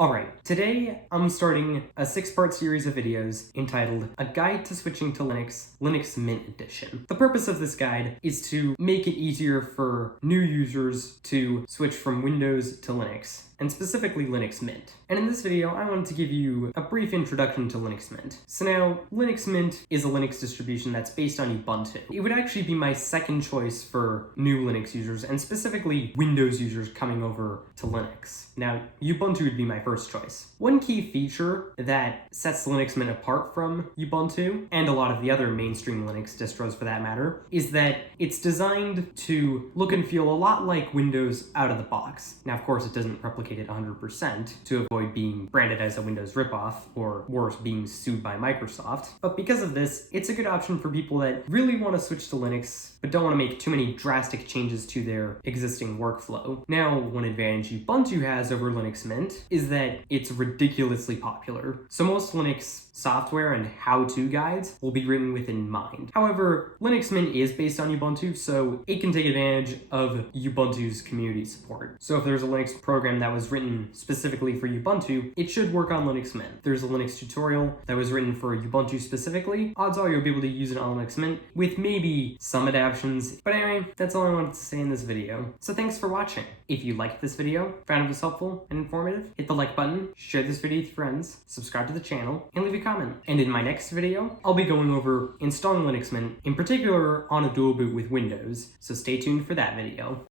Alright, today I'm starting a 6-part series of videos entitled A Guide to Switching to Linux, Linux Mint Edition. The purpose of this guide is to make it easier for new users to switch from Windows to Linux, and specifically Linux Mint. And in this video, I wanted to give you a brief introduction to Linux Mint. So now, Linux Mint is a Linux distribution that's based on Ubuntu. It would actually be my second choice for new Linux users, and specifically Windows users coming over to Linux. Now, Ubuntu would be my first choice. One key feature that sets Linux Mint apart from Ubuntu, and a lot of the other mainstream Linux distros for that matter, is that it's designed to look and feel a lot like Windows out of the box. Now, of course, it doesn't replicate it 100% to avoid being branded as a Windows ripoff, or worse, being sued by Microsoft. But because of this, it's a good option for people that really want to switch to Linux, but don't want to make too many drastic changes to their existing workflow. Now, one advantage Ubuntu has over Linux Mint is that it's ridiculously popular. So most Linux software and how-to guides will be written with in mind. However, Linux Mint is based on Ubuntu, so it can take advantage of Ubuntu's community support. So if there's a Linux program that was written specifically for Ubuntu, it should work on Linux Mint. If there's a Linux tutorial that was written for Ubuntu specifically, odds are you'll be able to use it on Linux Mint with maybe some adaptations. But anyway, that's all I wanted to say in this video. So thanks for watching. If you liked this video, found it was helpful and informative, hit the like button, share this video with your friends, subscribe to the channel, and leave a comment. And in my next video, I'll be going over installing Linux Mint, in particular on a dual boot with Windows, so stay tuned for that video.